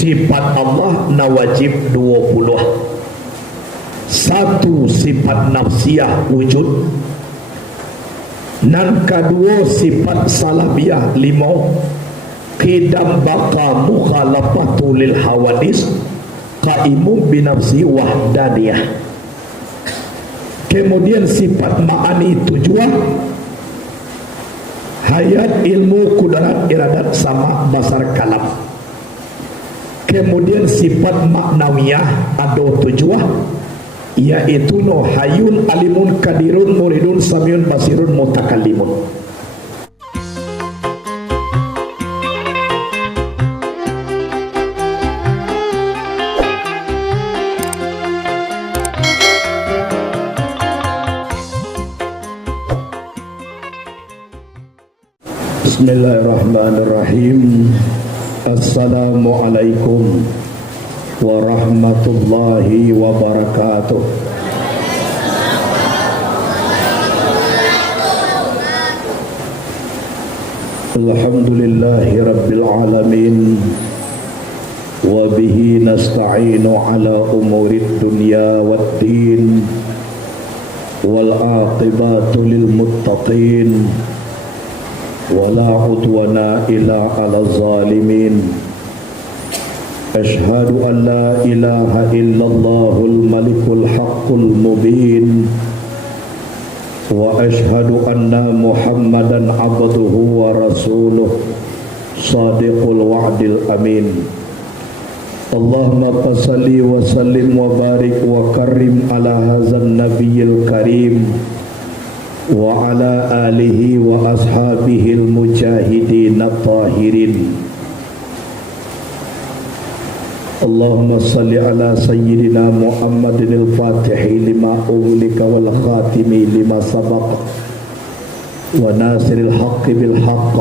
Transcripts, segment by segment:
sifat Allah na wajib 20. Satu sifat nafsiyah wujud, nan kedua sifat salabiyah 5, qidam baqa mukhalafatu lil hawadis qaimu binafsi wahdaniyah. Kemudian sifat ma'ani 7, hayat, ilmu, kudarat, iradat sama basar kalam. Kemudian sifat maknawiyah ada 7, yaitu no hayun, alimun, kadirun, muridun, samyun, basirun, mutakallimun. Bismillahirrahmanirrahim. Assalamualaikum warahmatullahi wabarakatuh. Alhamdulillahi rabbil alamin, wa bihi nasta'inu ala umurid dunya waddin, wal aqibatu lil muttaqin, wala udwana illa ala zalimin. Ashhadu an la ilaha illallahul malikul haqqul mubin, wa ashhadu anna muhammadan abduhu wa rasuluh sadiqul wa'dil amin. Allahumma salli wa sallim wa barik wa karim ala hazan nabiyil karim wa ala alihi wa ashabihil mujahidin at-tahirin. Allahumma salli ala sayyidina Muhammadin al-fatihi lima ughliqa wal khatimi lima sabaqa wa nasiril haqqi bil haqq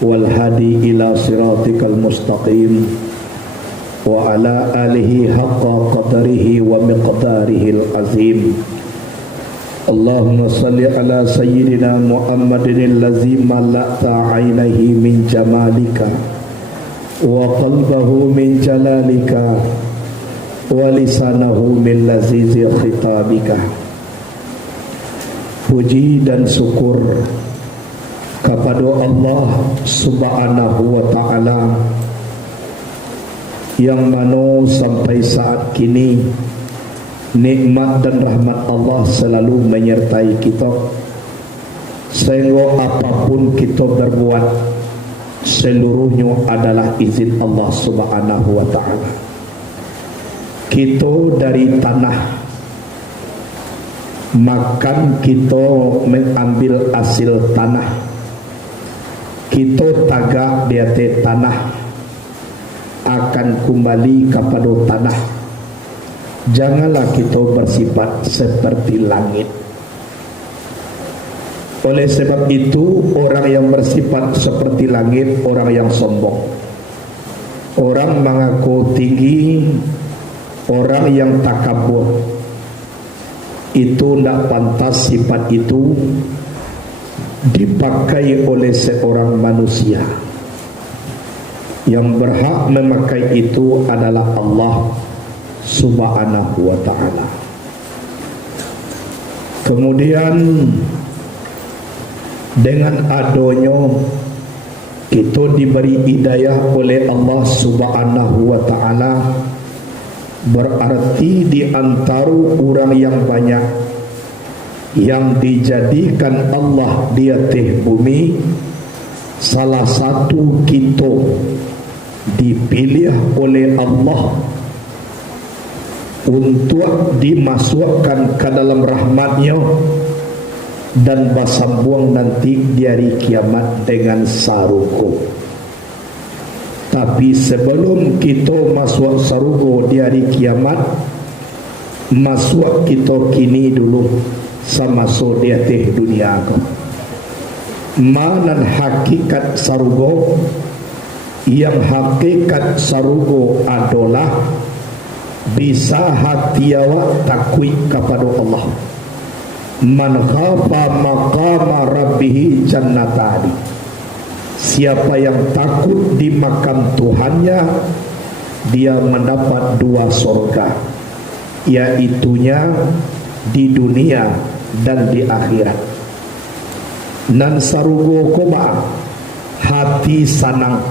wal hadi ila siratikal mustaqim wa ala alihi haqqa qadarihi wa miqdarihil azim. Allahumma salli ala sayyidina Muhammadin allazi mala'ta 'ainahi min jamalika wa qalbahu min jalalika wa lisanahu min lazizi khitabika. Puji dan syukur kepada Allah subhanahu wa ta'ala yang mana sampai saat kini nikmat dan rahmat Allah selalu menyertai kita, sehingga apapun kita berbuat seluruhnya adalah izin Allah subhanahu wa ta'ala. Kita dari tanah, makan kita mengambil hasil tanah, kita tagak di atas tanah, akan kembali kepada tanah. Janganlah kita bersifat seperti langit. Oleh sebab itu, orang yang bersifat seperti langit, orang yang sombong, orang mengaku tinggi, orang yang takabur, itu tidak pantas. Sifat itu dipakai oleh seorang manusia. Yang berhak memakai itu adalah Allah subhanahu wa ta'ala. Kemudian dengan adanya kita diberi hidayah oleh Allah subhanahu wa ta'ala, berarti di antara orang yang banyak yang dijadikan Allah di atas bumi, salah satu kita dipilih oleh Allah untuk dimasukkan ke dalam rahmatnya dan bersambung nanti di hari kiamat dengan sarugo. Tapi sebelum kita masuk sarugo di hari kiamat, masuk kita kini dulu sama so di atas dunia ko. Mana hakikat sarugo? Yang hakikat sarugo adalah bisa hati awak takwik kepada Allah. Man khafa maqama rabbih jannatani. Siapa yang takut di makam Tuhannya, dia mendapat 2 surga, yaitunya di dunia dan di akhirat. Nan sarugo koma, hati sanang,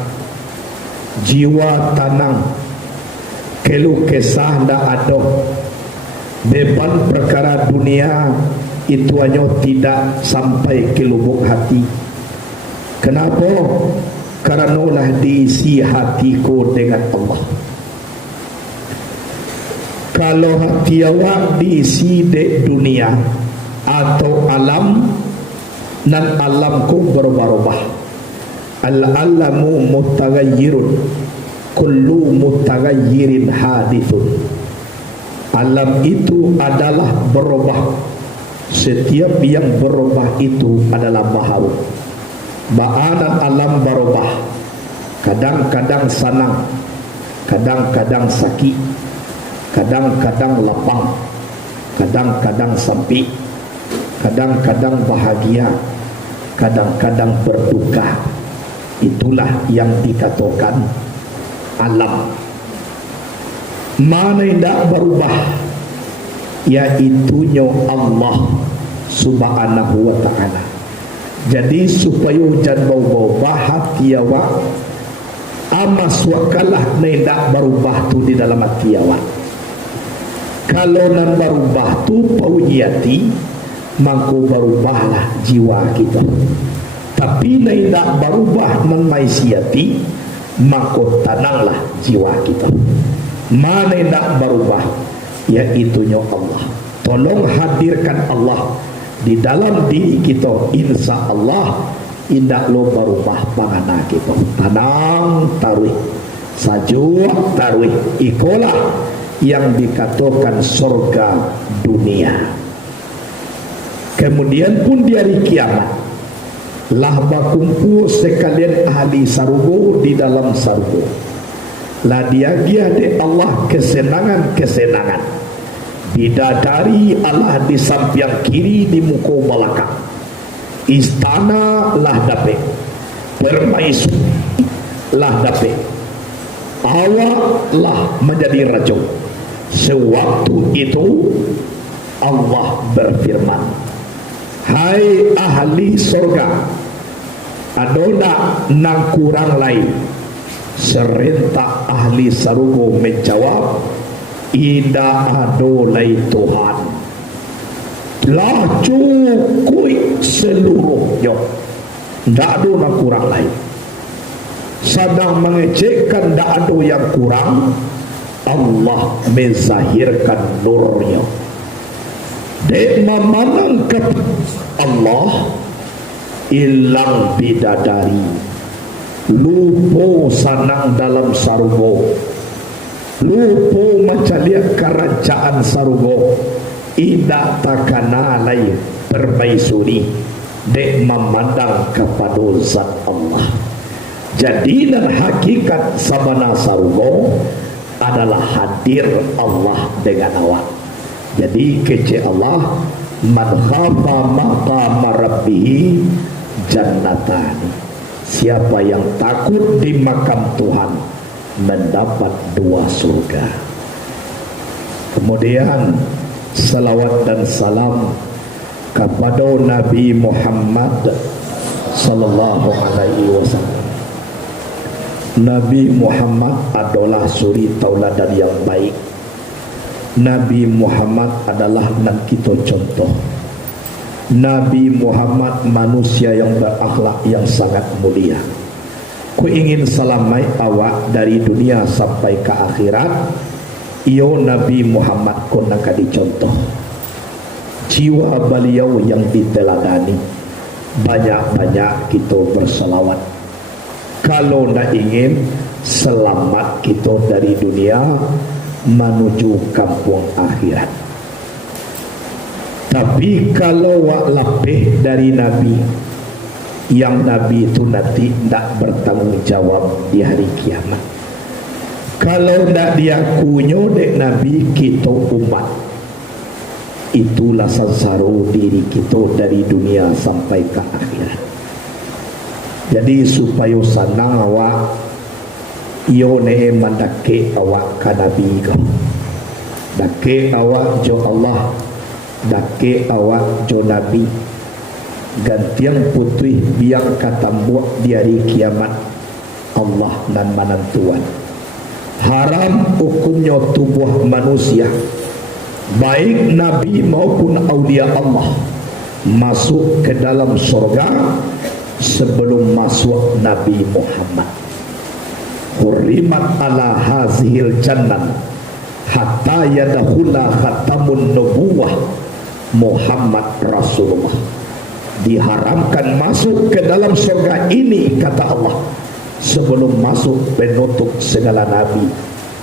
jiwa tenang, keluh kesah ndak ada, beban perkara dunia itu hanya tidak sampai ke lubuk hati. Kenapa? Karena lah diisi hatiku dengan Allah. Kalau hati awak diisi di dunia atau alam, nan alamku berubah-ubah. Al-alamu mutaghayyirun, kullu mutaghayyirin hadithun. Alam itu adalah berubah. Setiap yang berubah itu adalah baharu. Ba'anan alam berubah. Kadang-kadang senang, kadang-kadang sakit, kadang-kadang lapang, kadang-kadang sempit, kadang-kadang bahagia, kadang-kadang berduka. Itulah yang dikatakan alam. Mana yang tidak berubah, yaitunya Allah subhanahu wa ta'ala. Jadi supaya jangan bawa hati awak, amas wakalah tidak berubah tu di dalam hati awak. Kalau nak berubah tu paujiyati, maka berubahlah jiwa kita. Tapi tidak berubah memaisiati, maka tenanglah jiwa kita. Mana tidak berubah, yaitunya Allah. Tolong hadirkan Allah di dalam diri kita, insya Allah indak lo berubah pangana kita. Tenang taruh, sajuk taruh, ikolah yang dikatakan surga dunia. Kemudian pun di hari kiamat lah berkumpul sekalian ahli sargo di dalam sargo. Lah diagia de Allah kesenangan-kesenangan. Bidadari Allah di samping kiri, di muka belakang. Istana lah dapat, permaisuri lah dapat, awak lah menjadi raja. Sewaktu itu Allah berfirman, hai ahli surga, adona nang kurang lain. Serentak ahli sarugo menjawab, ida adolai Tuhan, lah cukup seluruhnya, tidak ada yang kurang lain. Sedang mengecekkan tidak ada yang kurang, Allah menzahirkan nurnya. Dek memanang ke Allah, hilang bidadari, lupa sanang dalam sarugo, lupa macam lihat kerajaan sarugo, tidak takana lain permaisuri, dek memandang kepada zat Allah. Jadi dan hakikat sabana sarugo adalah hadir Allah dengan awak. Jadi kece Allah, man khafa maqama rabbih jannatani. Siapa yang takut di makam Tuhan mendapat 2 surga. Kemudian salawat dan salam kepada Nabi Muhammad sallallahu alaihi wasallam. Nabi Muhammad adalah suri tauladan yang baik. Nabi Muhammad adalah nan kita contoh. Nabi Muhammad manusia yang berakhlak yang sangat mulia. Ku ingin salamai awak dari dunia sampai ke akhirat. Iyo Nabi Muhammad ku nak dicontoh. Jiwa beliau yang diteladani. Banyak-banyak kita berselawat. Kalau nak ingin selamat kita dari dunia menuju kampung akhirat. Tapi kalau wak lebih dari Nabi, yang Nabi itu nanti tidak bertanggung jawab di hari kiamat. Kalau tidak diakunya dek Nabi, kita umat, itulah sansaru diri kita dari dunia sampai ke akhirat. Jadi supaya senang awak Yo ne mandake awak ka nabi ko. Dake awak jo Allah, dake awak jo nabi. Gantiang putih biang katambuk di hari kiamat Allah nan manantuan. Haram hukumnya tubuh manusia, baik nabi maupun aulia Allah, masuk ke dalam surga sebelum masuk Nabi Muhammad. Hurrimat ala hazihil jannah hatta yadkhula khatamun nubuwah Muhammad Rasulullah. Diharamkan masuk ke dalam surga ini, kata Allah, sebelum masuk penutup segala nabi,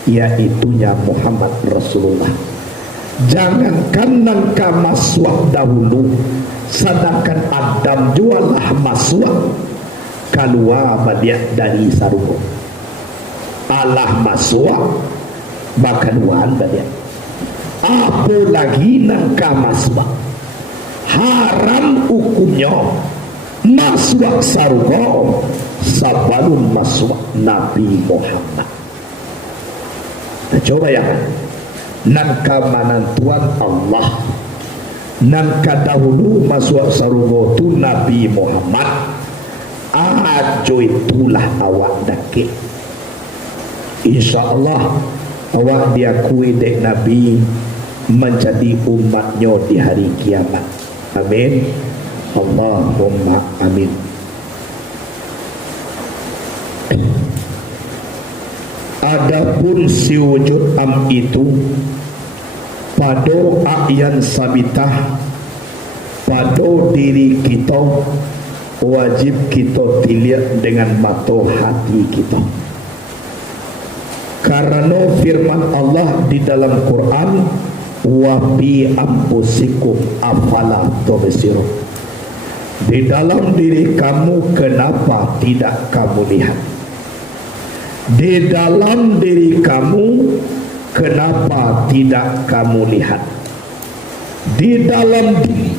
yaitunya Muhammad Rasulullah. Jangankan nangka masuk dahulu, sedangkan Adam jualah masuk keluar balik dari sarung. Allah masuk bahkan wan balik. Apa lagi nangka masuk? Haram hukumnya masuk sarung sebelum masuk Nabi Muhammad. Nah, coba ya, nangka manantuan Allah, nangka dahulu masuk sarung tu Nabi Muhammad. Ajo itulah awak dake. InsyaAllah awak diakui dek Nabi menjadi umatnya di hari kiamat. Amin. Allahumma amin. Adapun si wujud am itu pada a'yan sabitah pada diri kita, wajib kita dilihat dengan mata hati kita. Karena firman Allah di dalam Quran, wa bi anfusikum afala tubsirun. Di dalam diri kamu kenapa tidak kamu lihat? Di dalam diri kamu kenapa tidak kamu lihat? Di dalam diri,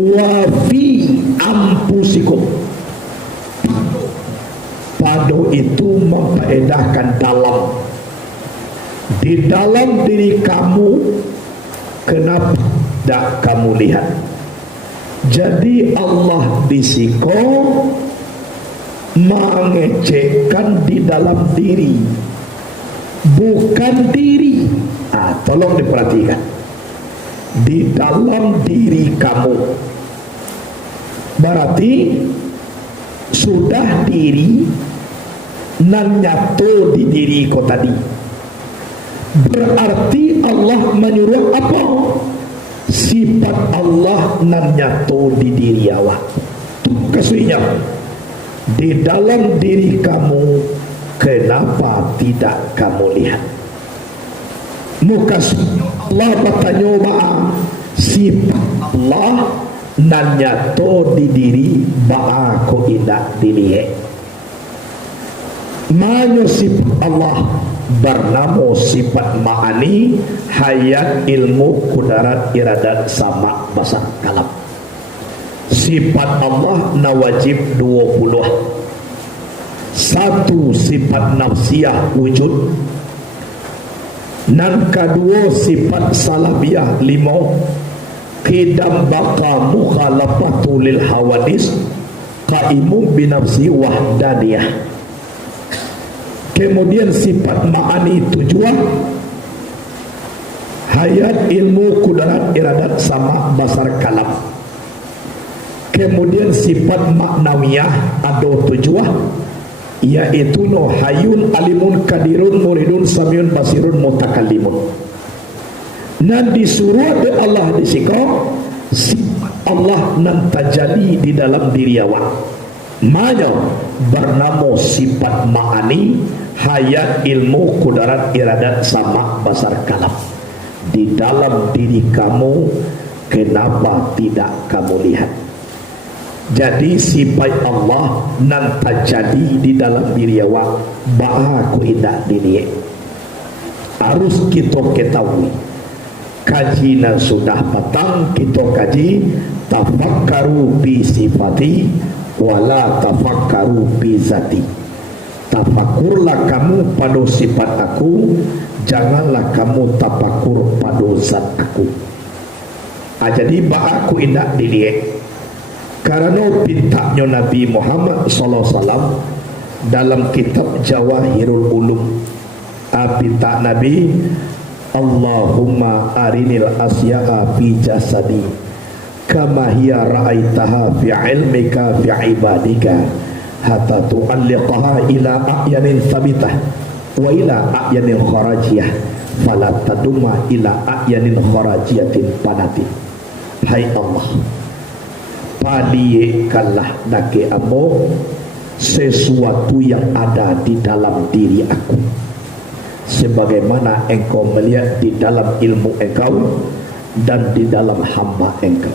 wa fi anfusikum, pada itu memfaedahkan dalam. Di dalam diri kamu kenapa tidak kamu lihat? Jadi Allah bisiko mengecekkan di dalam diri, bukan diri. Tolong diperhatikan, di dalam diri kamu berarti sudah diri nan nyato di diri kau tadi. Berarti Allah menyuruh apa? Sifat Allah nan nyato di diri awak. Kasihnya di dalam diri kamu kenapa tidak kamu lihat? Muka Allah bertanya sifat Allah nan nyato di diri ba'a ko indak dilihat. Manya sifat Allah bernama sifat ma'ani, hayat, ilmu, kudarat, iradat, sama, basar, kalam. Sifat Allah nawajib 20. Satu sifat nafsiyah wujud, nan kedua sifat salabiyah 5, qidam baqa mukhalafatu lil hawadis, qaimu binafsi wahdaniyah. Kemudian sifat ma'ani 7, hayat, ilmu, kudarat, iradat, sama, basar, kalam. Kemudian sifat maknawiyah ada 7, yaitu no hayun, alimun, kadirun, muridun, samiyun, basirun, mutakallimun. Nan disuruh oleh Allah disiko sifat Allah nan terjadi di dalam diri awak. Manya bernama sifat ma'ani, hayat, ilmu, kudarat, iradat, sama, basar, kalam. Di dalam diri kamu kenapa tidak kamu lihat? Jadi sifat Allah nan terjadi di dalam diri awak bahaku indah diri. Harus kita ketahui. Kajian sudah petang, kita kaji tafakkaru bi sifati wala tafakkaru bi zati. tafakurlah kamu pada sifat aku, janganlah kamu tafakur pada zat aku. Jadi aku indak dilihat karena pintanya Nabi Muhammad sallallahu alaihi wasallam dalam kitab Jawahirul Ulum. Pinta Nabi, Allahumma arinil asya'a fi jasadi kama hiya ra'aitaha fi ilmika fi ibadika hatta tu'alliqaha ila a'yanin thabitah wa ila a'yanin kharajiyah fala tadumma ila a'yanin kharajiyatin panatin. Hai Allah, paliekanlah dake amo sesuatu yang ada di dalam diri aku sebagaimana engkau melihat di dalam ilmu engkau dan di dalam hamba engkau,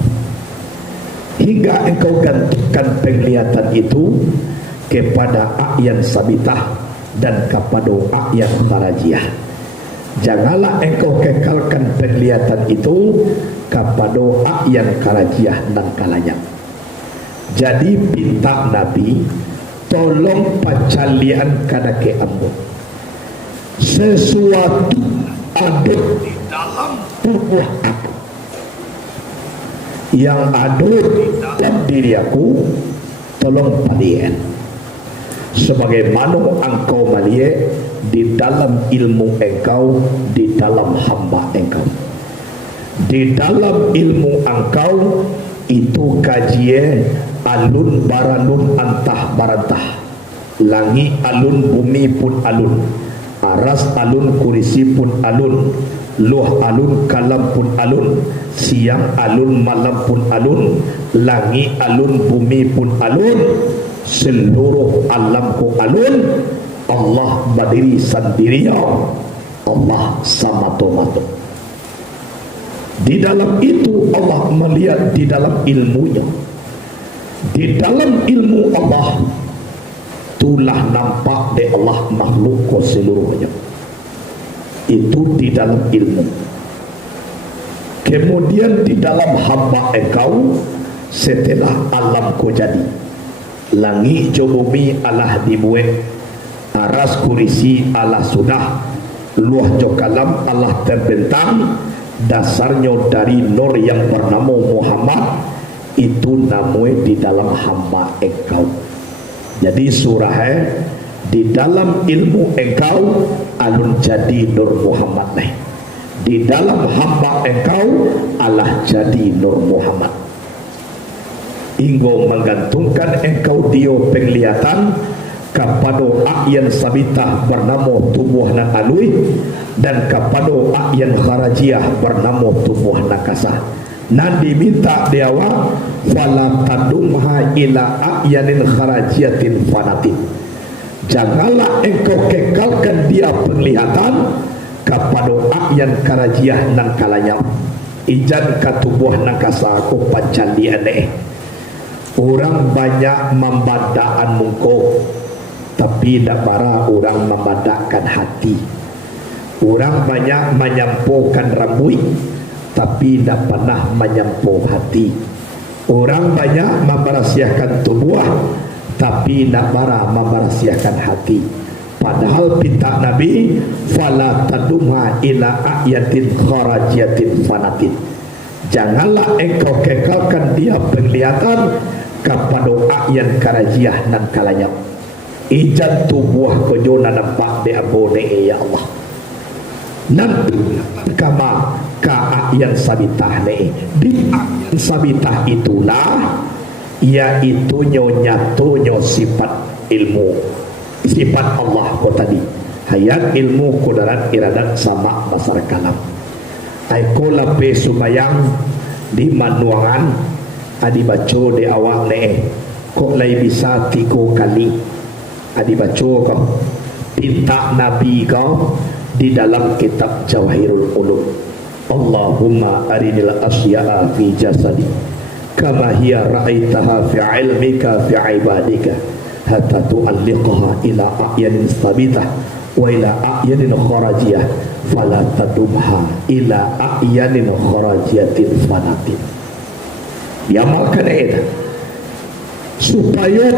hingga engkau gantungkan penglihatan itu kepada a'yan sabitah dan kepada a'yan kharajiyah. Janganlah engkau kekalkan penglihatan itu kepada a'yan kharajiyah dan kalanya. Jadi pinta Nabi, tolong pacalian kadake ambo sesuatu ada di dalam tubuh aku, yang ada di dalam diri aku, tolong palian sebagaimana engkau melihat di dalam ilmu engkau, di dalam hamba engkau. Di dalam ilmu engkau itu kajian alun baranun antah barantah, langit alun bumi pun alun, aras alun kurisi pun alun, luh alun kalam pun alun, siang alun malam pun alun, langit alun bumi pun alun, seluruh alam ku alun. Allah berdiri sendiri, Allah sama tomato. Di dalam itu Allah melihat di dalam ilmunya, di dalam ilmu Allah itulah nampak di Allah makhluk ko seluruhnya. Itu di dalam ilmu. Kemudian di dalam hamba engkau setelah alam ko jadi, langit jo bumi Allah dibuat, aras kurisi Allah sudah, luah jo kalam Allah terbentang, dasarnya dari nur yang bernama Muhammad, itu namanya di dalam hamba engkau. Jadi surah di dalam ilmu engkau alun jadi nur Muhammad nih. Di dalam hamba engkau Allah jadi nur Muhammad. Inggo menggantungkan engkau dio penglihatan kepada a'yan sabitah bernama tubuh nan alui dan kepada a'yan kharajiyah bernama tubuh nakasa. Nan diminta dia wa fala tadumha ila a'yanin kharajiyatin fanatin. Janganlah engkau kekalkan dia penglihatan kepada a'yan kharajiyah nan kalanya. Ijan ka tubuh nakasa ko pancandi aneh. Orang banyak membadaan muka, tapi tak bara orang membadakkan hati. Orang banyak menyampukan rambut, tapi tak pernah menyampu hati. Orang banyak memberasiakan tubuh, tapi tak bara memberasiakan hati. Padahal pinta Nabi, fala tadumha ila a'yatin kharajiyatin fanatin. Janganlah engkau kekalkan dia penglihatan kepada a'yan karajiyah nan kalanya. Ijan tubuh kejona nampak de abone ya Allah. Nanti kama ka a'yan sabitah ne. Di a'yan sabitah itulah yaitu nyonyatunya sifat ilmu, sifat Allah ko tadi. Hayat ilmu kudarat iradat sama basar kalam. Aiko lape sumayang di manuangan adi baco di awak le kok lay bisa 3 kali adi baco ko pinta Nabi ko di dalam kitab Jawahirul Ulum. Allahumma arinil asya'a fi jasadi kama hiya ra'aitaha fi ilmika fi ibadika hatta tu'alliqaha ila a'yanin sabitah wa ila a'yanin kharajiyah fala tadumha ila a'yanin kharajiyatin fanatin. Ya makan itu supaya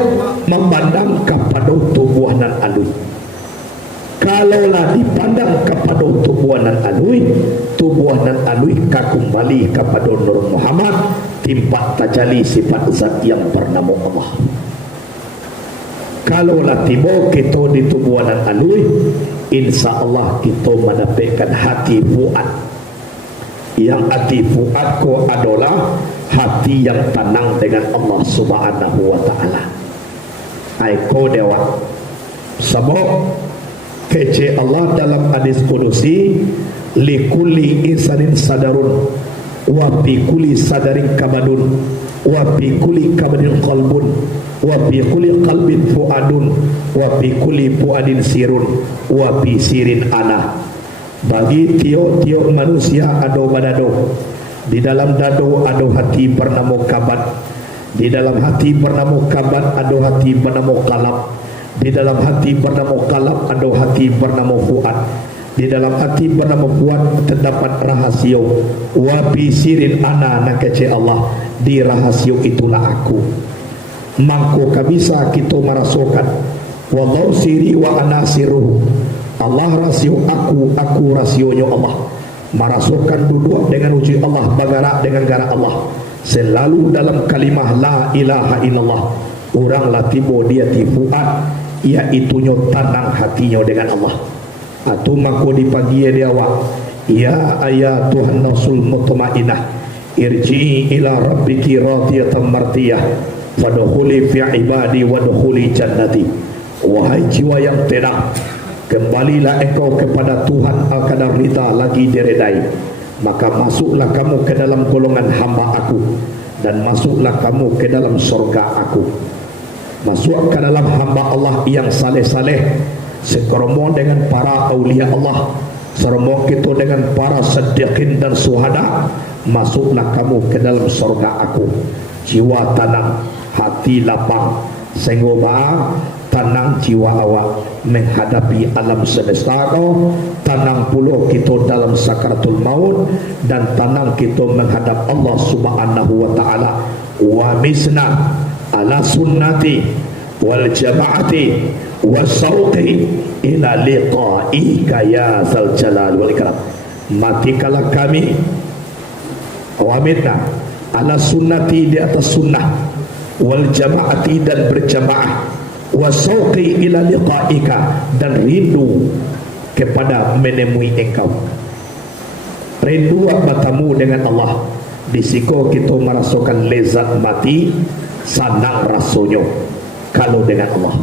memandang kepada tubuhanan alui. Kalaulah dipandang kepada tubuhanan alui kembali kepada Nur Muhammad, timpak tajali sifat zat yang bernama Allah. Kalaulah tiba kita di tubuhanan alui, insya Allah kita mendapatkan hati fuad. Yang hati fuad ko adalah hati yang tenang dengan Allah Subhanahu wa ta'ala. Aiko dewa sebab kece Allah dalam hadis kudusi, likulli insanin sadarun wa fi kulli sadarin kabadun wa fi kulli kabadin qalbun wa fi kulli qalbin fuadun wa fi kulli fuadin sirun wa fi sirin ana. Bagi tiap-tiap manusia ada badado, di dalam dado ada hati bernama kabat, di dalam hati bernama kabat ada hati bernama kalab, di dalam hati bernama kalab ada hati bernama fuad, di dalam hati bernama fuad terdapat rahasio. Wa bi sirin ana nakace Allah, di rahasio itulah aku. Mangko kabisa kita merasakan wallahu siri wa ana siruh. Allah rasio aku rasionya Allah. Merasakan duduk dengan uji Allah, bergerak dengan gerak Allah, selalu dalam kalimah la ilaha illallah. Oranglah tiba dia tifuat, iaitunya tenang hatinya dengan Allah. Atau mako di pagi dia awak, ya ayat Tuhan Nasul mutmainah, irji'i ila rabbiki radiyatan mardiyah, fadkhuli fi ibadi wadkhuli jannati. Wahai jiwa yang tenang, kembalilah engkau kepada Tuhan al-Qadar rida lagi diredai, maka masuklah kamu ke dalam golongan hamba aku, dan masuklah kamu ke dalam surga aku. Masuk ke dalam hamba Allah yang saleh-saleh, sekerombong dengan para aulia Allah, serombong kita dengan para siddiqin dan suhada. Masuklah kamu ke dalam surga aku. Jiwa tenang, hati lapang, sehingga tenang jiwa awak menghadapi alam semesta kau, tenang pula kita dalam sakaratul maut, dan tenang kita menghadap Allah Subhanahu wa ta'ala. Wa misna ala sunnati wal jama'ati wasauqi ila liqa'ika ya zal jalal wal ikram. Matikalah kami, wamitna ala sunnati, di atas sunnah, wal jama'ati, dan berjamaah, wasauqi ila liqa'ika, dan rindu kepada menemui engkau. Rindu bertemu dengan Allah. Di situ kita merasakan lezat mati, senang rasanya kalau dengan Allah.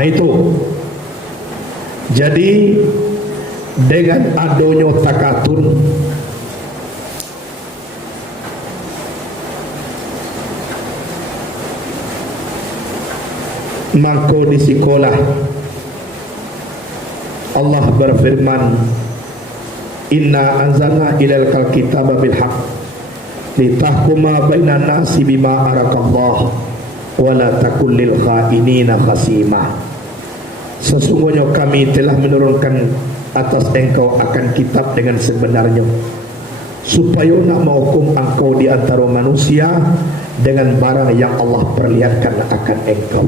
Itu jadi dengan adanya takatun, maka di sekolah Allah berfirman, inna anzalna ilaikal kitaba bil haqq litahkuma bainan nasi bima arakallah wa la takul lil khainina khasimah. Sesungguhnya kami telah menurunkan atas engkau akan kitab dengan sebenarnya, supaya nak menghukum engkau di antara manusia dengan barang yang Allah perlihatkan akan engkau.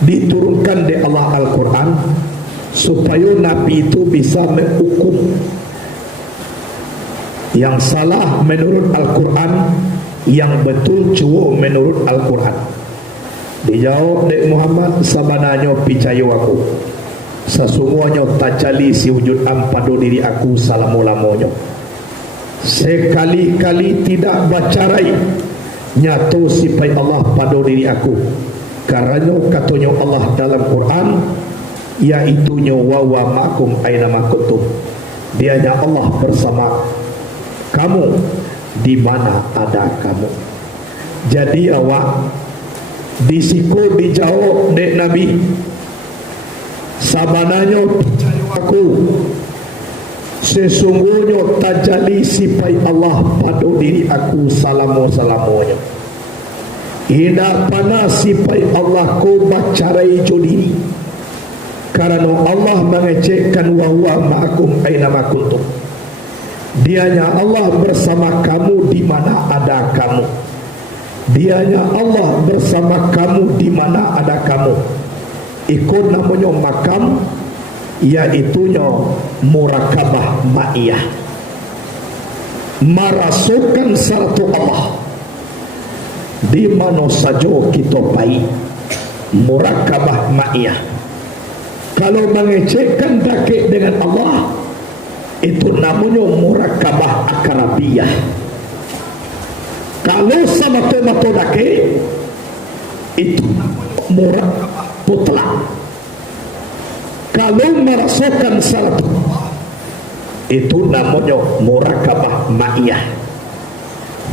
Diturunkan di Allah Al-Quran supaya Nabi itu bisa menghukum yang salah menurut Al-Quran, yang betul cuma menurut Al-Quran. Dijawab dek Muhammad, sabananya percaya aku, sesungguhnya tajali si wujud pada diri aku selama-lamanya. Sekali-kali tidak bacarai nyata sifat Allah pada diri aku, karena katanya Allah dalam Quran, iaitunya wa ma'akum aina ma kuntum, dianya Allah bersama kamu di mana ada kamu. Jadi awak di siku dijawab dek Nabi, sabananya aku sesungguhnya tajali sifat Allah pada diri aku selama-lamanya. Ida pana sifat Allah ku bacarai diri, karena Allah mengecekkan wa huwa ma'akum aina ma kuntum, dianya Allah bersama kamu di mana ada kamu. Dianya Allah bersama kamu di mana ada kamu. Ikut namanya makam, yaitunya murakabah ma'iyah, merasukkan satu Allah di mana saja kita baik. Murakabah ma'iyah. Kalau mengecekkan dakik dengan Allah, itu namanya murakabah akrabiyah. Kalau sama tomato dakik, itu murakabah mutlak. Kalau merasukkan satu Allah, itu namanya murakabah ma'iyah.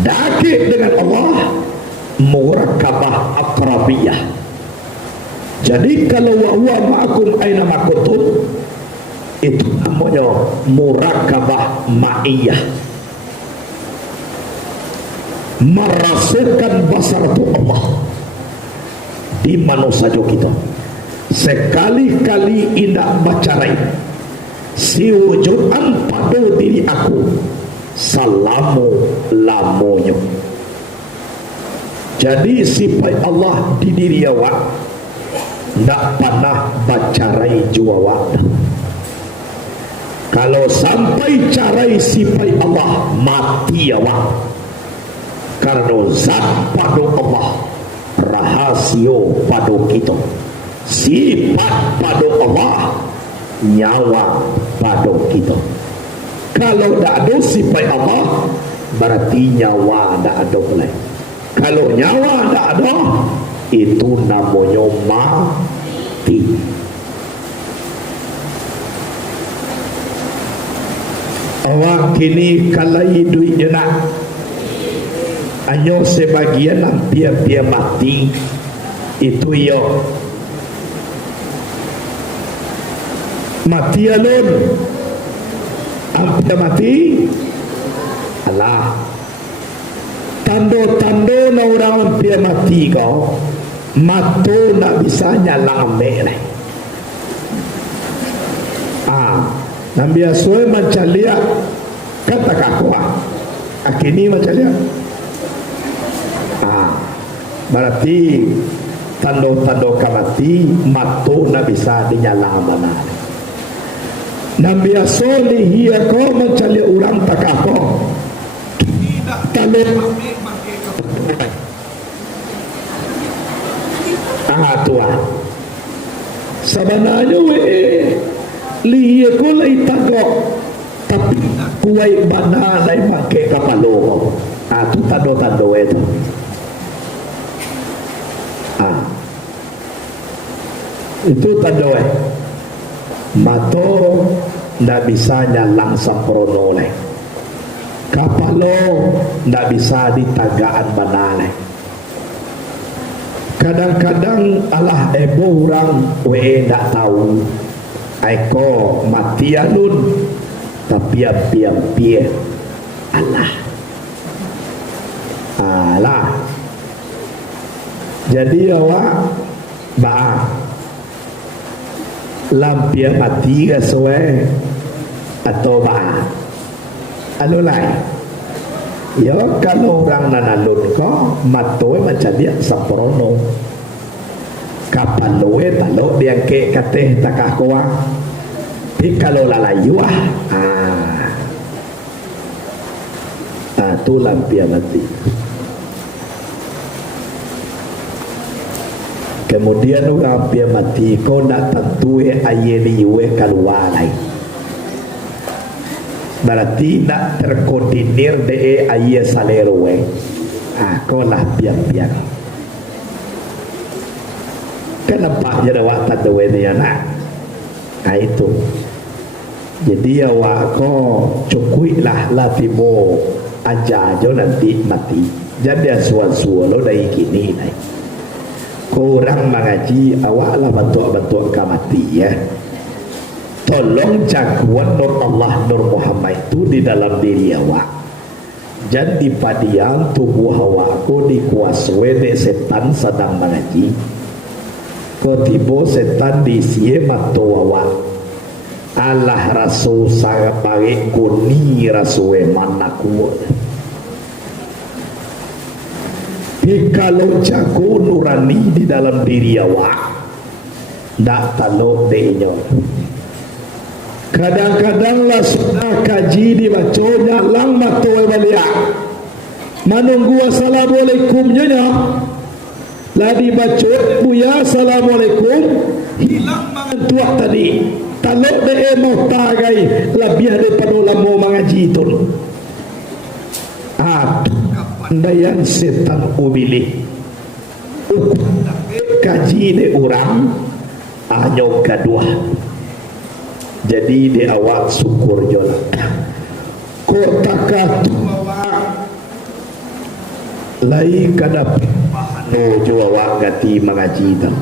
Dakik dengan Allah, murakabah akrabiyah. Jadi kalau wa huwa ma'akum aina ma kuntum, itu namanya murakabah ma'iyah. Merasukkan basar itu Allah di mana saja kita. Sekali-kali indah bacarai si wujudan pada diri aku, salamu lamonyo. Jadi sifat Allah di diri awak ndak pernah bacarai juawak. Kalau sampai carai sifat Allah, mati awak. Karena zat pada Allah, rahasio pada kita, sifat pada Allah, nyawa pada kita. Kalau tak ada sifat Allah, berarti nyawa tak ada pula. Kalau nyawa tak ada, itu namanya mati. Awak kini kalai duit je nak, hanya sebagian hampir-hampir mati. Itu yo mati alun, hampir mati. Alah, tanda-tanda na orang hampir mati kau, mata nak bisa nyala ambek ni. Yang biasa macam lihat kata kakua, akini macam lihat. Berarti tanda-tanda kamati mata nak bisa dinyala mana. Yang biasa lihat kau macam lihat orang tak kakua. Tanda tua. Sebenarnya lihat kau lagi tagak, tapi kuai mana lagi pakai kapalo. Tu tanda-tanda itu. Itu tanda mata ndak bisa nyalang sempurna leh. Kapalo ndak bisa ditagaan banale. Kadang-kadang alah ebo orang ndak tahu. Aiko mati alun, tapi pian-pian alah. Jadi awak lampia mati ke sesuai atau anu lain. Ya kalau orang nanalun ko matoi macam dia sempurna. Kapan loe talo dia ke kateh takah koa. Tapi kalau lalayu tu lampia mati. Kemudian orang pia mati kau nak tentu ayeni we keluar lagi. Berarti nak terkoordinir de aye salero we. Kau lah pia. Kenapa jadi awak tak we dia nak? Itu. Jadi awak kau cukuplah lah tibo aja jo nanti mati. Jadi suan-suan lo dari kini naik. Korang mengaji awaklah bantu kamati ya. Tolong jagoan Nur Allah Nur Muhammad itu di dalam diri awak. Jadi padian tubuh awakku dikuasai oleh setan sedang mengaji. Ketiba setan disie matu awak. Allah rasul sangat baik kuni rasul mana kuat. kalau jago nurani di dalam diri awak, ndak talok deinyo. Kadang-kadang lah sudah kaji dibaconya lang matoy balia. Manunggu assalamualaikumnya nya. Lah dibaco buya assalamualaikum, hilang mangantuak tadi. Talok de mau tagai lebih daripada ulama mengaji itu. Kepandaian setan ubili. Kaji de orang hanya kedua. Jadi di awak syukur jola. Kota katu lai kada no jo awak gati mengaji ta.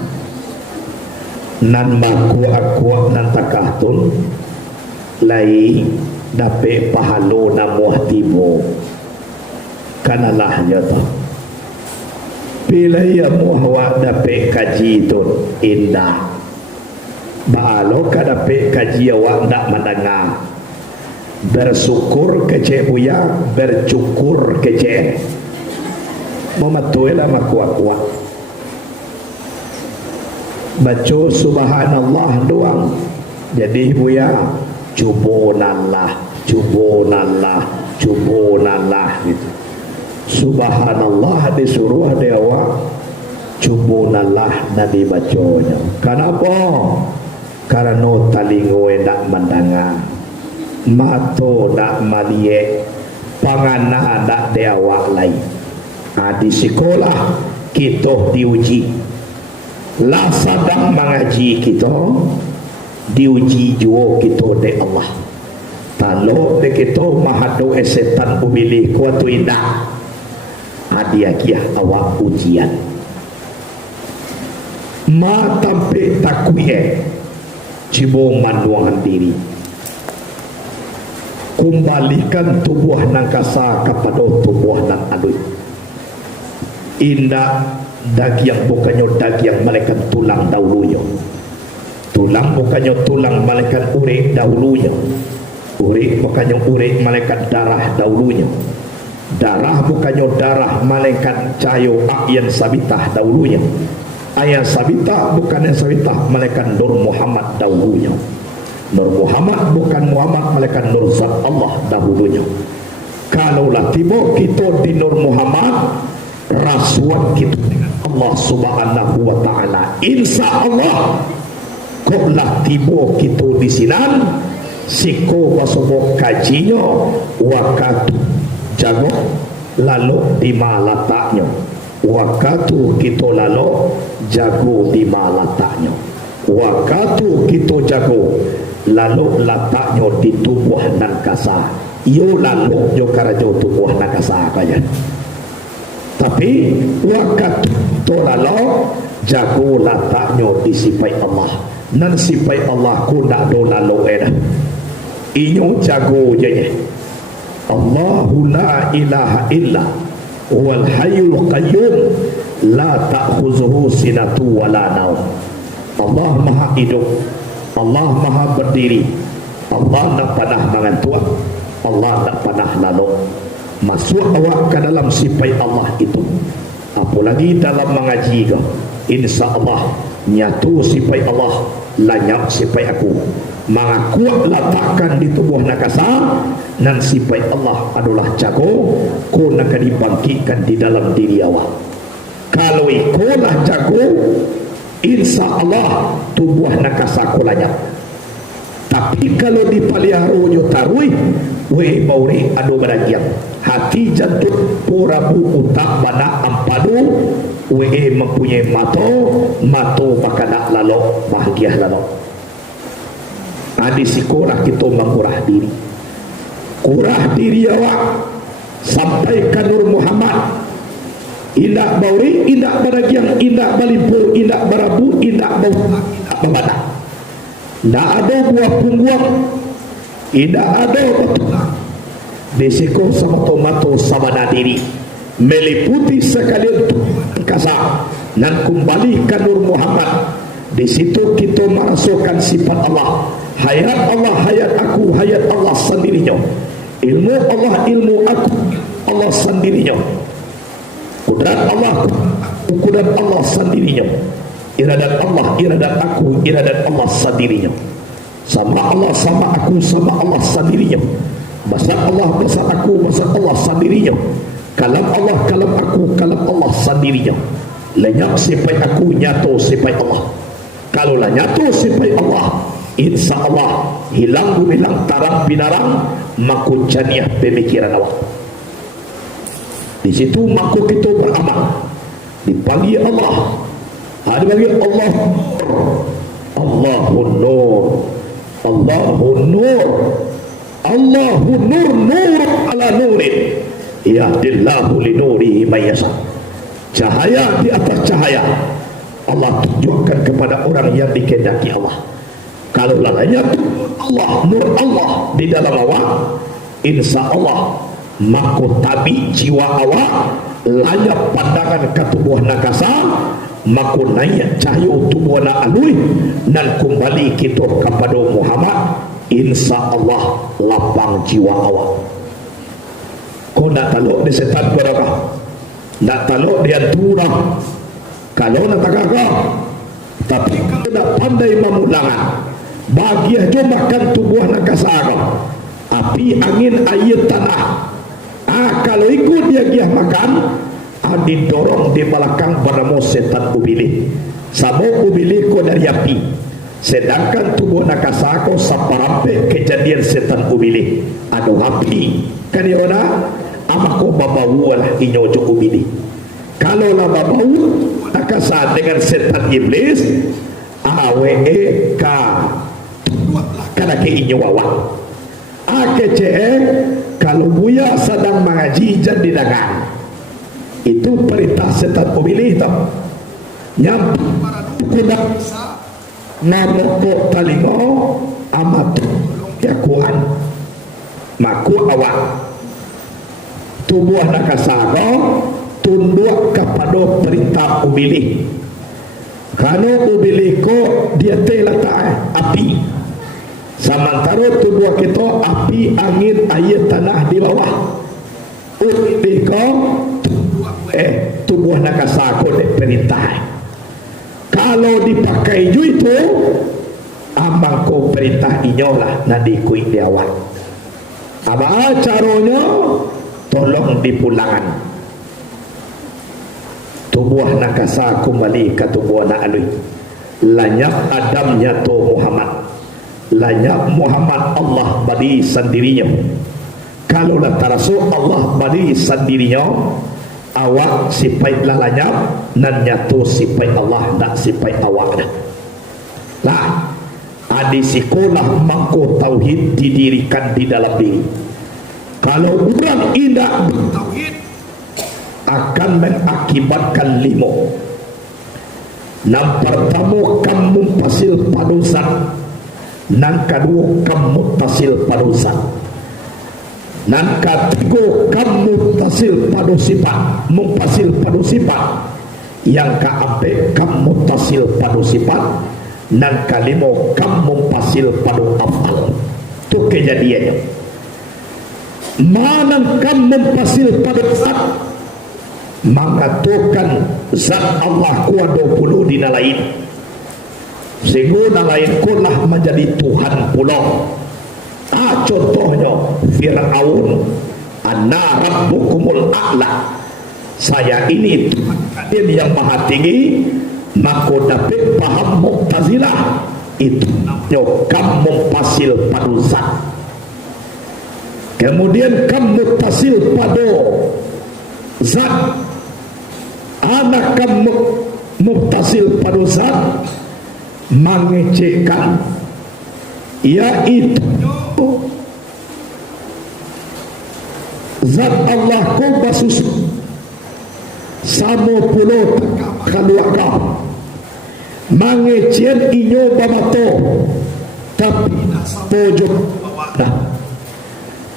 Nan maku aku nan takatun lai dape pahalo na muhtibo kanalah nyata. Bila ia muhwa dape kaji tu indah. Baalo kadape kaji awak ndak mendengar. Bersyukur kece buya, bercukur kece. Mematuilah makuat-kuat. Baca subhanallah doang. Jadi buya cubonallah, cubonallah, cubonallah gitu. Subhanallah disuruh dia awak, cubonallah nadi bacanya. Kenapa? Karena talingo nak mendengar, mato nak melihat, pangana nak diawak lain. Di sekolah kita diuji, lah sadang mengaji kita diuji juga kita de Allah. Kalau de kita mahado setan umilih kuatu indah, dia kia awak ujian. Ma tampe takwiye cibong manduangan diri, kembalikan tubuh nangkasa kepada tubuh nang adui. Indah daging bukannya daging malaikat tulang dahulunya. Tulang bukannya tulang malaikat urik dahulunya. Urik bukannya urik malaikat darah dahulunya. Darah bukannya darah malaikat cayo Ayan Sabitah dahulunya. Ayan Sabitah bukan yang Sabitah malaikat Nur Muhammad dahulunya. Nur Muhammad bukan Muhammad malaikat Nur Zat Allah dahulunya. Kalaulah tiba kita di Nur Muhammad, rasuan kita dengan Allah Subhanahu wa taala, insya Allah koplah tiba kita di sinan siko basobok kajinya wakatu jago lalu di malataknya, wakatu kita lalu jago di malataknya, wakatu kita jago lalu letaknya di tubuh nan kasa, yo lalu yo karajo tubuh nan kasa kaya. Tapi waktu tolalo jago letaknya disipai Allah. Nan sipai Allah ku nak do lalu eda. Inyo jago je. Allahu la ilaha illa wal hayyul qayyum la ta'khuzuhu sinatu wala naum. Allah maha hidup, Allah maha berdiri, Allah tak pernah mengantuk, Allah tak pernah lalu. Masuk awak ke dalam sifat Allah itu, apalagi dalam mengaji kau, insya Allah nyatu sifat Allah, lanyap sifat aku, mengaku letakkan di tubuh nakasa, dan sifat Allah adalah jago, kau nak dibangkitkan di dalam diri awak. Kalau ikolah jago, insya Allah tubuh nakasa kau lanyap. Tapi kalau dipelihara tarui, we bauri adu beragiang hati jantung purabu utak bana ampadu we mempunyai mato bakana lalo bahagia lalo. Adi sekolah kita mengurah diri, kurah diri awak sampai ke Nur Muhammad. Indak bauri, indak beragiang, indak balimpur, indak barabu, indak bau, indak babada. Tidak ada buah punggung, tidak ada betulang. Desiko sama tomato sama diri meliputi sekalian kasa dan kembali ke Nur Muhammad. Di situ kita merasukkan sifat Allah, hayat Allah, hayat aku, hayat Allah sendirinya. Ilmu Allah, ilmu aku, Allah sendirinya. Kudrat Allah, kudrat Allah sendirinya. Iradat Allah, iradat aku, iradat Allah sendirinya. Sama Allah, sama aku, sama Allah sendirinya. Masa Allah, masa aku, masa Allah sendirinya. Kalam Allah, kalam aku, kalam Allah sendirinya. Lenyap sifat aku, nyatu sifat Allah. Kalau lah nyatu sifat Allah, insya Allah hilang gumilang tarang binarang maku janiah pemikiran awak. Di situ maku kita beramal. Dipanggil Allah. Ada bagi Allah Nur, Allahun Nur, Allahun Nur, Allahun Nur, Nur ala Nurin, yahdillahu li nurihi may yasha. Cahaya di atas cahaya Allah tunjukkan kepada orang yang dikehendaki Allah. Kalau lalanya Allah, Nur Allah di dalam awak, insya Allah maku tabi jiwa awak layak pandangan ke tubuh nakasa, maku naik cahaya tubuh na alui dan kembali kita kepada Muhammad, insya Allah lapang jiwa awak. Kau nak taluk di setan berapa? Nak taluk dia turang. Kalau nak tagagah, tapi kau nak pandai memulangan, bagiah jo makan tubuh nakasa api angin air tanah. Kalau ikut dia giah makan, didorong di belakang bernama setan ubili. Sama ubili ko dari api, sedangkan tubuh nakasa ko saparampe kejadian setan ubili. Aduh api kan yona amako babau lah inyojo ubili. Kalau lah babau nakasa dengan setan iblis, awe ka kana ke inyowawa. Kece kalau buya sedang mengaji jadi dagang. Itu perintah setan pemilih tu. Nyampe kuda namoko talingo amat yakuan maku awak tubuh nakasago tunduk kepada perintah pemilih. Karena pemilih ko dia letak api. Sementara tubuh kita api, angin, air, tanah di bawah. Ubiko tubuh nakasa ko perintah. Kalau dipakai ju itu ambang ko perintah inyolah na dikuit di awal. Apa caranya? Tolong dipulangan. Tubuh nakasa kembali ke tubuh na alui. Lanyap Adam nyato Muhammad. Layak Muhammad Allah badi sendirinya. Kalau lah tarasu Allah badi sendirinya, awak sifat lah layak dan nyatu sifat Allah tak sifat awak dah. Lah adi sekolah mangko tauhid didirikan di dalam diri. Kalau orang indah bertauhid akan mengakibatkan limo. Yang pertama kamu pasil padusan. Nang kedua kamu tasil padusan. Nang ketiga kamu tasil padu sifat, mumpasil padu sifat. Yang keempat kamu tasil padu sifat. Nang kelima kamu pasil padu afal. Itu kejadiannya. Mana kamu pasil padu zat, mengatakan zat Allah kuat 20 di lain. Sehingga lain kulah menjadi Tuhan pulau. Contohnya Fir'aun, ana rabbukumul a'la, saya ini Tuhan kalian yang maha tinggi. Maka dapat paham Mu'tazilah, itu namanya kamu pasil padu zat. Kemudian kamu pasil padu zat, anak kamu mutasil padu zat, mengecekkan yaitu zat Allah ko basus samo pulo keluarga mengecek inyo bamato tapi pojok nah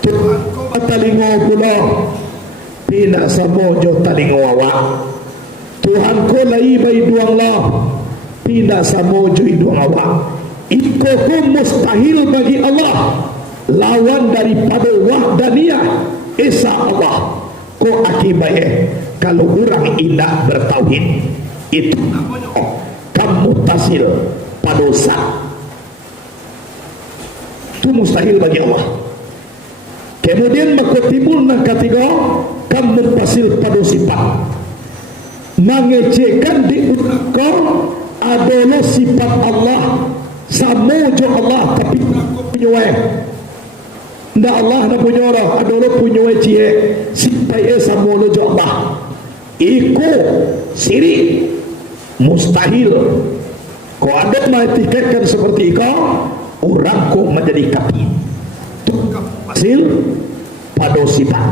Tuhan ko talingo pulo pina samo jo talingo awak Tuhan ko lai bay duang lah tidak samojo idung awak. Iko ko mustahil bagi Allah lawan daripada wahdaniyah Esa Allah ko akibatnya kalau orang indah bertauhid itu kamu tasil padosa, itu mustahil bagi Allah. Kemudian maka timbul nang ketiga kamu tasil padosifat, mengecekan di engkau adalah sifat Allah, sama jo Allah tapi punya ndak Allah nak punya orang adalah punya cie sifat sama lo jo Allah, iku sirik mustahil. Kau ada mengetiketkan seperti kau orang kau menjadi kafir hasil pada sifat.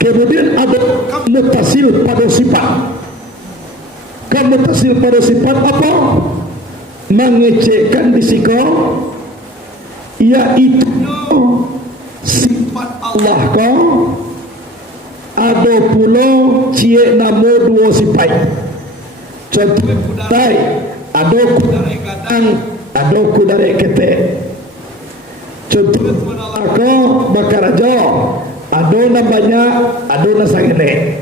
Kemudian ada mutasil pada sifat. Mutasil pada sifat apa? Mengecekkan di sikau yaitu sifat Allah kau ada pula cie namo dua sifat. Contoh tai ada kudare gadang, ada kudare kete. Contoh aku bakarajo, ada namanya, ada nasangene.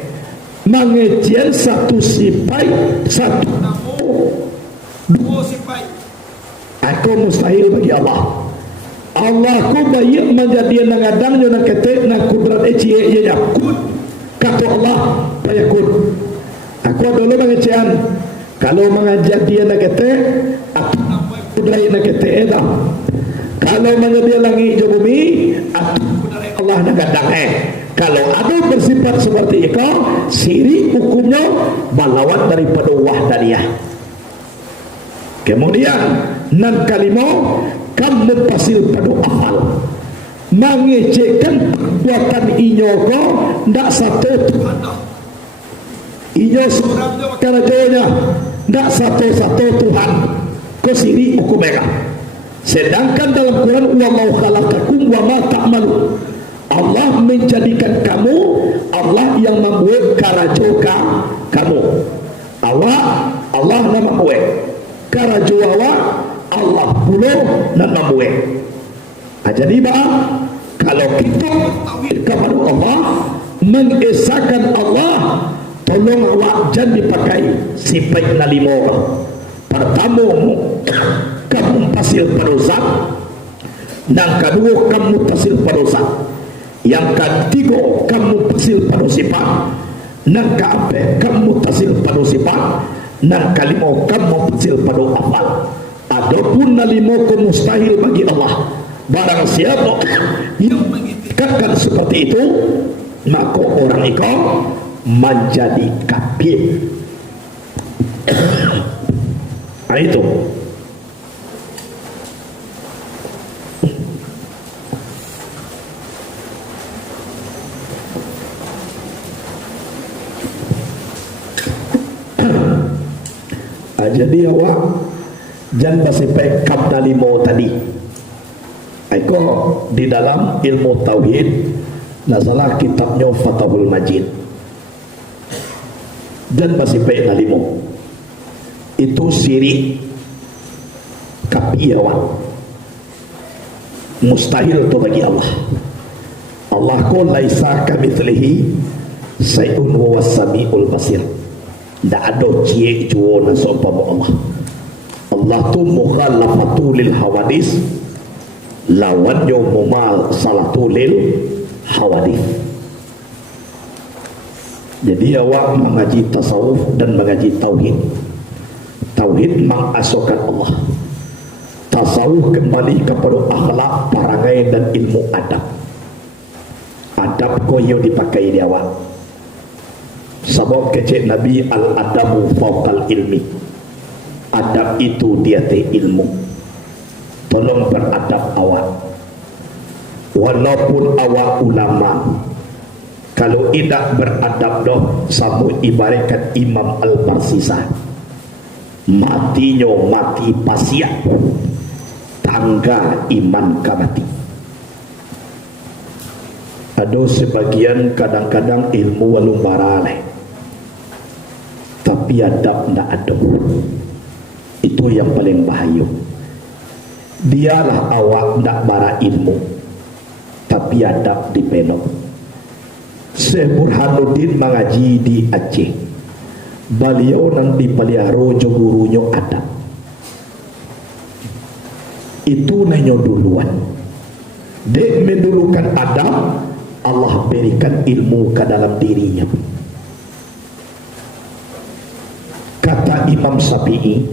Mengecian satu sifat, satu namo, dua sifat. Aku mustahil bagi Allah. Allah ku bayi menjadi nangadang yo nak kete nak kudrat ecie ye yakut. Kata Allah bayakun. Aku dulu mengecian. Kalau mengajar dia nak kete, aku kudrai nak kete dah. Kalau menjadi langit dan bumi, aku kudrai Allah nak gadang Kalau ada bersifat seperti itu, syirik hukumnya balawat daripada wahdaniyah. Kemudian nan kalimah kamu pasil pada afal, mengecekkan perbuatan inyo ko ndak satu Tuhan. Inyo kerajaannya ndak satu-satu Tuhan. Ko syirik hukum mereka. Sedangkan dalam Quran wallahu khalaqakum wa ma ta'malun, Allah menjadikan kamu, Allah yang membuat karajoka kamu. Allah nama membuat karajowa, Allah pula nak membuat. Jadi kalau kita kepada Allah, mengesahkan Allah, tolong awak jangan dipakai sifat nalimo. Pertama kamu tasil padosa, yang kedua kamu tasil padosa, yang ketiga kamu tasil padosifat, yang keempat kamu tasil padosifat, yang kelima kamu tasil padoafal. Adapun nalimo mustahil bagi Allah. Barang siapa yang mengikatkan seperti itu, maka orang itu menjadi kafir. Itu jadi awak jangan bersipai kapta limo tadi. Eko di dalam ilmu tauhid nasalah kitabnya Fathul Majid. Jangan bersipai nalimo. Itu syirik kapi awak. Mustahil tu bagi Allah. Allah ko laisa kamitslihi syai'un wa was-sami'ul basir. Tak ada cie juo na seumpama Allah. Allah tu mukhalafatu lil hawadis, lawannya mumal salatu lil hawadis. Jadi awak mengaji tasawuf dan mengaji tauhid. Tauhid mengasahkan Allah. Tasawuf kembali kepada akhlak, perangai dan ilmu adab. Adab koyo dipakai di awak. Sebab kecil Nabi al-adabu fawqal ilmi. Adab itu dia te ilmu. Tolong beradab awak. Walaupun awak ulama, kalau tidak beradab doh sama ibaratkan Imam Al-Barsisa. Matinya mati pasiat, tangga iman kamati. Ada sebagian kadang-kadang ilmu walumbara leh, tapi adab tidak ada. Itu yang paling bahaya. Dialah awak tidak bara ilmu, tapi adab dipenok. Syekh Burhanuddin mengaji di Aceh. Beliau nang dipelihara jo gurunya adab. Itu nanyo duluan. Dek mendulukan adab, Allah berikan ilmu ke dalam dirinya. Kata Imam Syafi'i,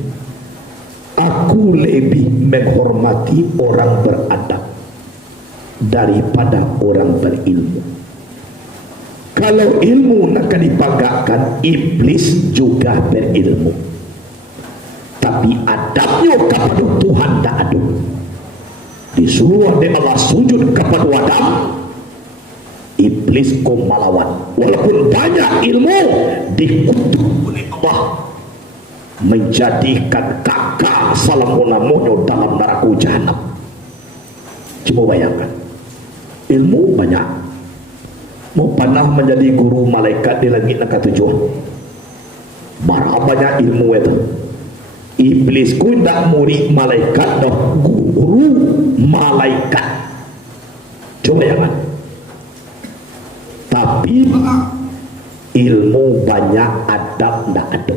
aku lebih menghormati orang beradab daripada orang berilmu. Kalau ilmu nak dipagakkan, iblis juga berilmu. Tapi adabnya kepada Tuhan tak ada. Disuruh oleh Allah sujud kepada Adam, iblis kau melawan. Walaupun banyak ilmu, dikutuk oleh Allah, menjadikan kakak salamuna-muna dalam neraka jahanam. Coba bayangkan, ilmu banyak, mau panah menjadi guru malaikat di langit nak tujuh. Berapa banyak ilmu itu? Iblis ku tak murid malaikat dah, guru malaikat. Coba bayangkan. Tapi ilmu banyak, adab tak ada.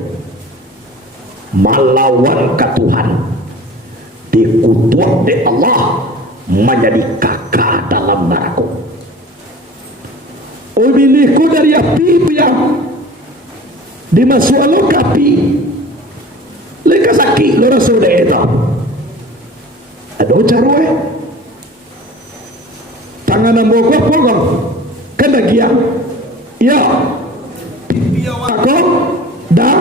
Melawan ke Tuhan, dikutuk oleh Allah, menjadi kakak dalam neraka. Oh, bilihku dari api yang dimasuk lo api, leka sakit lo rasa dah itu. Ada cara tangan ambo ko pogong kan dagiang ya aku dah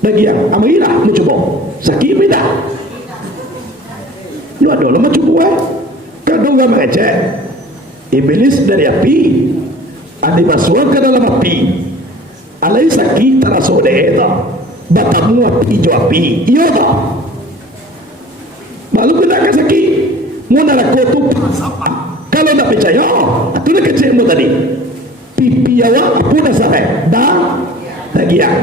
dagiang amira mo coba sakit beda lu ada lama coba kadang gak mengecek iblis dari api ada masuk ke dalam api alai sakit terasa deh itu batamu api jo api iya tak lalu kena ke sakit mau nak kotu kalau tak percaya itu nak kecilmu tadi pipi awak pun dah sampai dah dagiang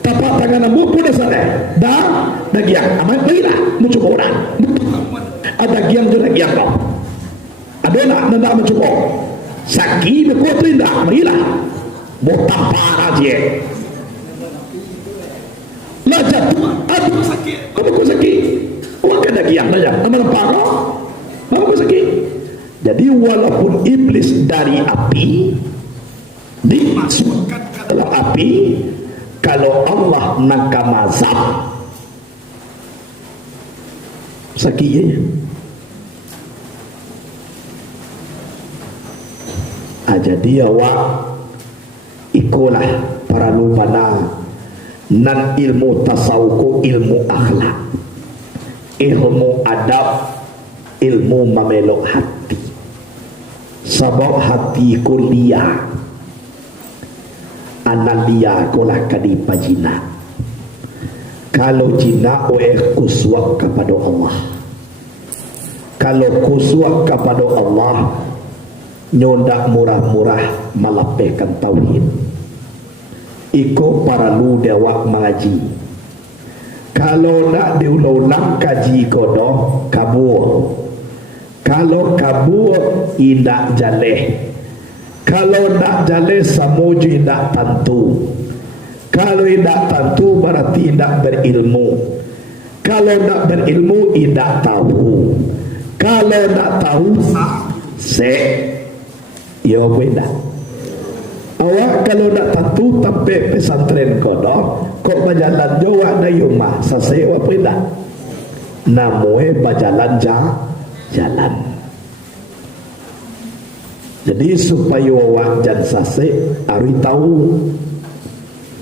tapak tangan ambu pun dah sampai dah dagiang amat baiklah mu cuba orang ada dagiang tu dagiang kau ada nak nak mencuba sakit berkuat indah marilah botak parah je lah jatuh aduh sakit kau sakit awak kan dagiang saja amat parah apa sakit. Jadi walaupun iblis dari api dimasukkan ke dalam api, kalau Allah nak mazab sakitnya. Jadi awak ikulah para lubana nan ilmu tasawuf, ilmu akhlak, ilmu adab, ilmu memeluk hati. Sebab hati ku liar, anak liar kulah kadipa jina. Kalau jina oleh kuswak kepada Allah, kalau kuswak kepada Allah, nyondak murah-murah melapehkan tauhid. Iko para lu dewak mengaji. Kalau nak diulang kaji kodoh kabur. Kalau kabur indak jaleh. Kalau nak jaleh samuju indak tentu. Kalau indak tentu berarti indak berilmu. Kalau nak berilmu indak tahu. Kalau nak tahu yo beda. Awak kalau nak tentu sampai pesantren kodoh kok berjalan jauh ada yuma selesai apa tidak? Namue berjalan jalan. Jadi supaya awak jangan sase ari tahu,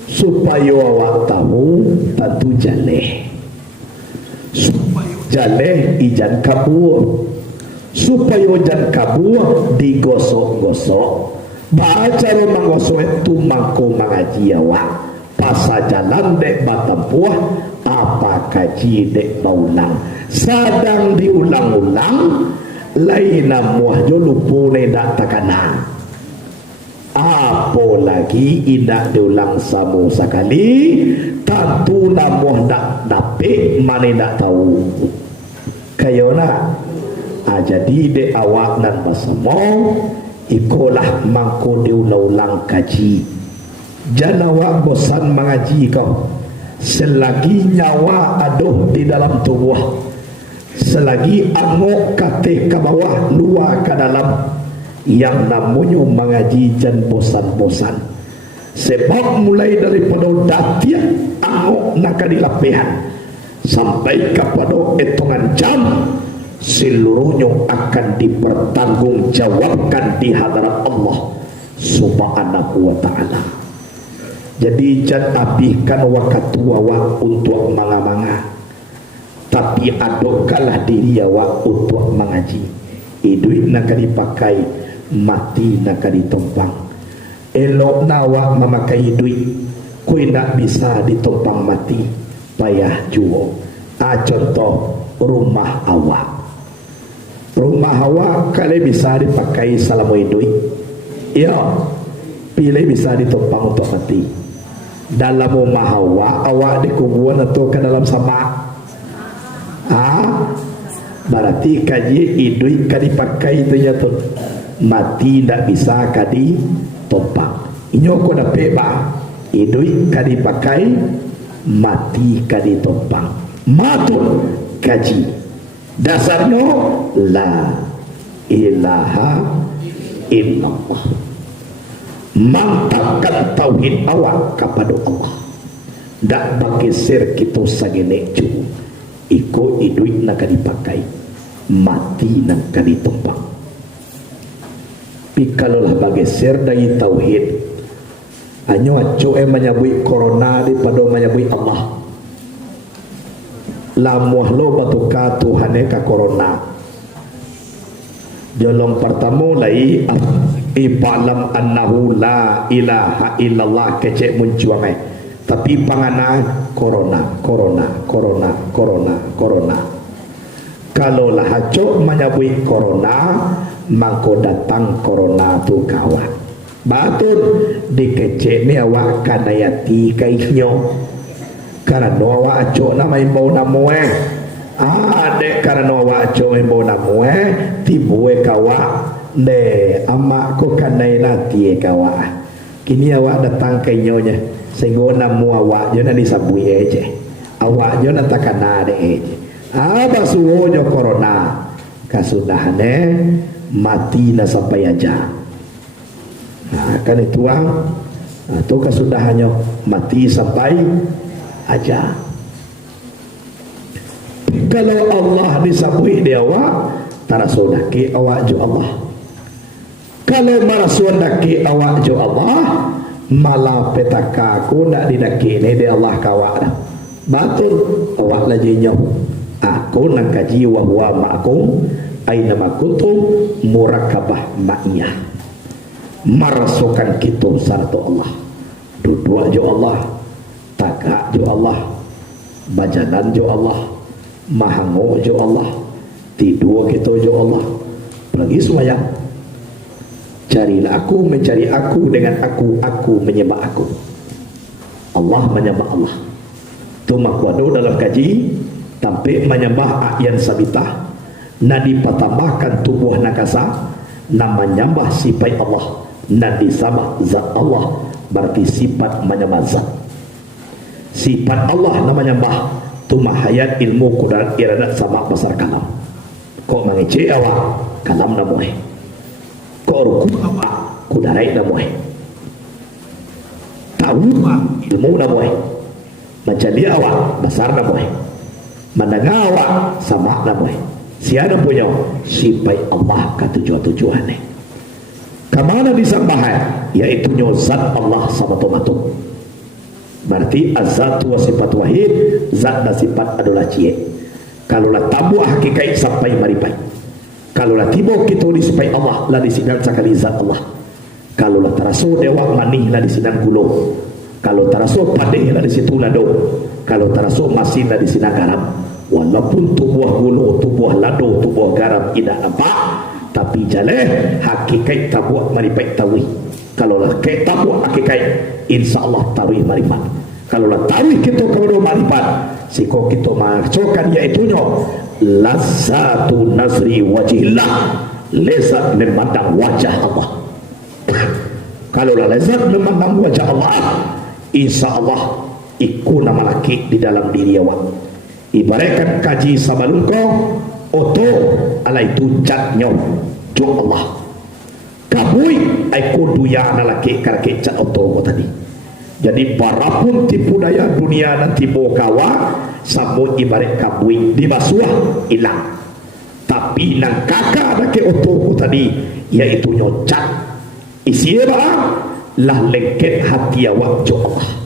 supaya awak tahu tentu jaleh, supaya jaleh ijan kabur, supaya ijan kabur digosok-gosok. Baca rumah gosok itu mangko mengaji awak. Pasal jalan dek batampuah apa kaji dek baulang sadang diulang-ulang laina muah jo lupune dak takana apa lagi indak diulang samu sekali tentu namuah dak dapik mana dak tahu kayona jadi dek awak nan basemo ikolah mangko diulang kaji. Jangan awak bosan mengaji kau. Selagi nyawa aduh di dalam tubuh, selagi angok katih ke bawah, luar ke dalam, yang namanya mengaji jangan bosan-bosan. Sebab mulai daripada datian angok nak dilapihan sampai kepada hitungan jam, seluruhnya akan dipertanggungjawabkan di hadarat Allah Subhanahu wa ta'ala. Jadi jangan habiskan waktu awak untuk manga-manga, tapi adukkanlah diri awak untuk mengaji. Duit nak dipakai, mati nak ditumpang. Elok nawak memakai duit, kui nak bisa ditumpang mati, payah jual. Contoh rumah awak. Rumah awak kalau bisa dipakai selama duit, ya pilih bisa ditumpang untuk mati. Dalam rumah awak dikuburan atau ke dalam sama, berarti kaji duit kan dipakai itu ya tu, mati tak bisa kadi topang. Inyo ko dapat ba? Duit kan dipakai, mati kadi topang. Matul kaji. Dasarnya la ilaha illallah. Mantapkan tauhid awak kepada Allah. Tak bagi sir kita sagene cu. Iko duit nak dipakai, mati nak ditumpang. Tapi kalau lah bagi sir dari tauhid, hanya acu menyabui corona daripada menyabui Allah. Lamuah lo batuka Tuhan ka corona. Jolong pertama lai Ibalam annahu la ilaha illallah kecek muncuang tapi pangana corona. Kalau lah hacok menyabui corona, maka datang corona tu kawan. Batul dikecek ni awak kanayati kainyo. Karena awak hacok nama imbau namu adek karena awak hacok imbau namu tibue kawak. Amak ko kanai nanti kawa. Kini awak datang ke nyonya, sehingga namu awak jangan disabui aja. Awak jangan takana de aja. Basuhnya corona, kasudahane mati na sampai aja. Nah kan itu itu kasudahannya mati sampai aja. Kalau Allah disabui dia awak, tarasodaki awak jo Allah. Kalau marasuan daki awak jo Allah, malah petaka aku nak didaki ni dia Allah kawak dah. Batul awak lajinya. Aku nak kaji wa huwa ma'akum aina ma kuntum murakabah ma'iyah. Marasukan kita sarto Allah. Duduk jo Allah, tagak jo Allah, bajanan jo Allah, mahango jo Allah, tidur kita jo Allah. Pergi semayang. Carilah aku, mencari aku, dengan aku menyembah aku. Allah menyembah Allah. Tu makwado dalam kaji tampil menyembah ayat sabitah. Nadi patambahkan tubuh nakasa, nama menyembah sifat Allah. Nadi sabah zat Allah, berarti sifat menyembah zat. Sifat Allah nama menyembah. Tu mahayat ilmu kudrat iradat sama besar kalam. Kok mengece awak kalam namuh. Koruku apa kudarai namuai tahu ilmu namuai mencari awak besar namuai mendengar awak sama namuai siapa punya sipai Allah ke tujuan-tujuan ni kemana disembah yaitu zat Allah sama tomatu berarti azatu wa sifat wahid zat dan sifat adalah cie kalau lah tabu hakikat sampai maripai. Kalau lah tiba kita disipai Allah lah disidang sekali zat Allah. Kalau lah teraso dewa manih lah disidang gulung. Kalau teraso padeh lah disitu lado. Kalau teraso masin lah disidang garam. Walaupun tubuh gulung, tubuh lado, tubuh garam tidak nampak, tapi jaleh hakikat tabuak marifat tawi. Kalau lah kait tabuak hakikat, insya Allah tawi marifat. Kalau lah tawi kita kepada marifat, siko kita macokan iaitunya lazatu nazri wajillah, lezat memandang wajah Allah. Kalau lah lezat memandang wajah Allah, insya Allah ikut nama laki di dalam diri awak. Ibaratkan kaji sabalun ko oto ala itu catnya jo Allah kabui aku duya na laki karake cat oto ko tadi. Jadi barapun tipu daya dunia nanti bokawa samu ibarat kabui di basuah hilang. Tapi nang kakak ada ke oto ko tadi yaitu nyocat isi lah lengket hati awak jo Allah.